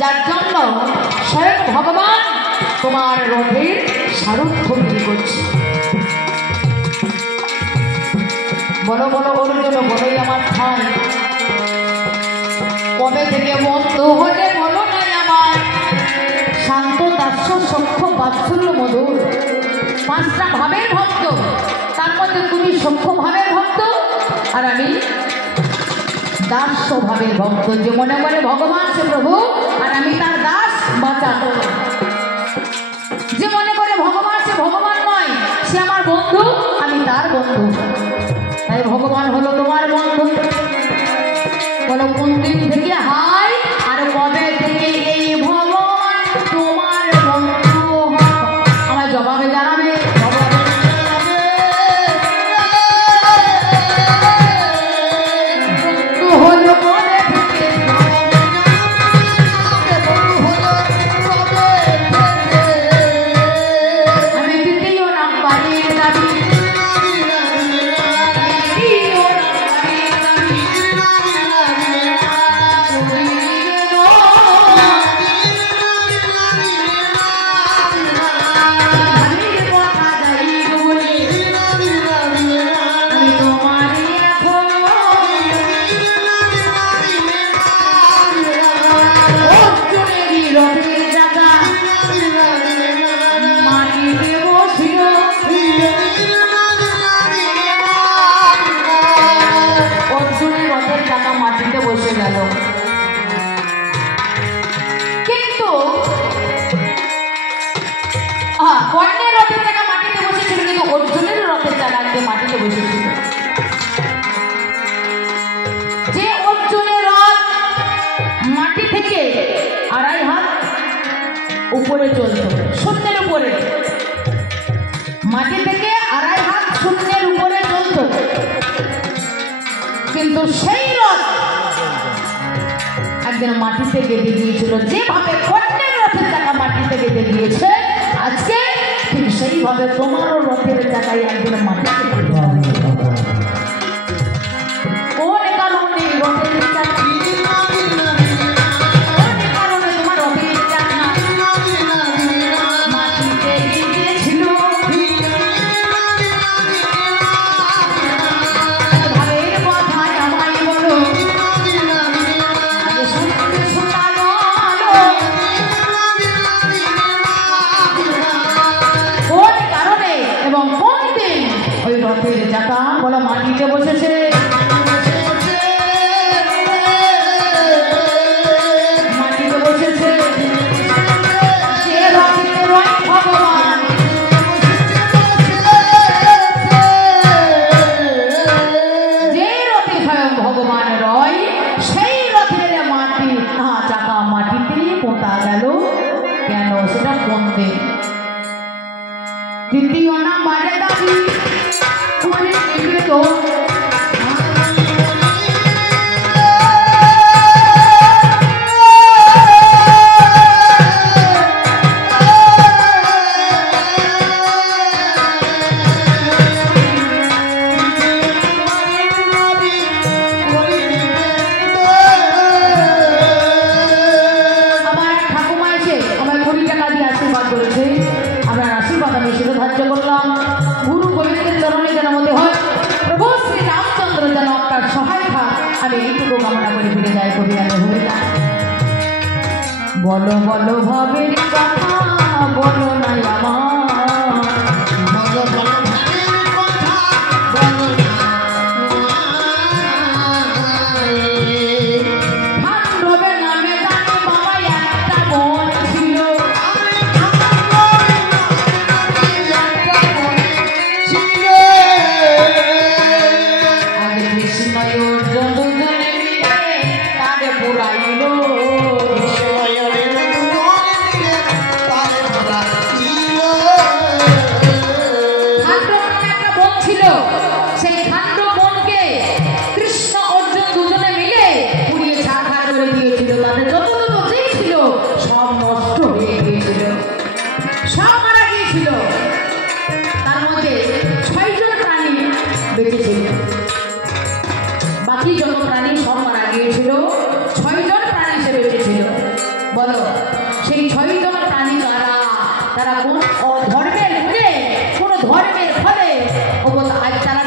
যার জন্য স্বয়ং ভগবান তোমার রথের সারথ্য বিলি করছে। বলো বলো অর্জুন, বলোই আমার ঠাই, কবে থেকে বন্ধু হলে বলো নাই আমার, শান্ত দাস্য সখ্য বাৎসল্য মধুর, পাঁচটা ভাবের ভক্ত, তার মধ্যে তুমি সখ্য ভাবের ভক্ত আর আমি দাস্য ভাবের ভক্ত। যে মনে করে ভগবান সে প্রভু আর আমি তার দাস বাঁচাবো, যে মনে করে ভগবান সে ভগবান নয়, সে আমার বন্ধু আমি তার বন্ধু। তাই ভগবান হলো তোমার বন্ধু। বলো কোন দিন থেকে হাই আর কবে থেকে এই ভগবান তোমার বন্ধু? আমার জবাবে জানাবে। কর্ণের রথের চাকা মাটিতে বসেছিল, কিন্তু অর্জুনের রথের চাকা মাটিতে বসেছিল। যে অর্জুনের রথ মাটি থেকে 2.5 হাত উপরে চলত, শূন্যের উপরে, মাটি থেকে 2.5 হাত শূন্যের উপরে চলত, কিন্তু সেই রথ একদিন মাটিতে গেঁথে দিয়েছিল। যেভাবে কর্ণের রথের চাকা মাটিতে গেঁথে দিয়েছে, আজকে ঠিক সেইভাবে তোমারও রথের চাকায় একদিন মাটিতে গেঁথে হবে। কোন কারণে রথের চাকা, কোন কারণে তোমার রথের চাকা মাটিতে গেঁথেছিল? ভাবের কথায় আমায় বলো, আগে শুনতে শোনালো কোন কারণে এবং কোন দিন ওই রথের চাকা বলো মাটিতে বসেছে। মাটিতে বসেছে যে রথের ভগবান, যে রথে স্বয়ং ভগবান রয়, সেই রথের মাটি চাকা মাটিতে পোঁতা গেল কেন? সেটা কোন দিন? তৃতীয় নাম্বারে দাবি করে নিবেদন, আমার ঠাকুমা এসে আমার 20 টাকা দিয়ে আশীর্বাদ করেছে। আমরা আশীর্বাদ আমি শিরোধার্য করলাম। গুরু গোবিন্দের চরণে যেন মধ্যে হয় প্রভু শ্রী রামচন্দ্র যেন আপনার সহায় থাক, আমি এইটুকু কামনা করে ফিরে যাই। কবি আলো হয়ে বলো বলো ভাবের কথা, বলো নাই আমার, বলো বলো ভাবের কথা, বলো না ভান্ডবে নামে জানে বাবা একটা মন ছিল, আগে কৃষ্ণয় অর্জুন দুজনে মিলে তারে পুরাইল, তারে পুরাইল ধর্মের ফলে আজ তারা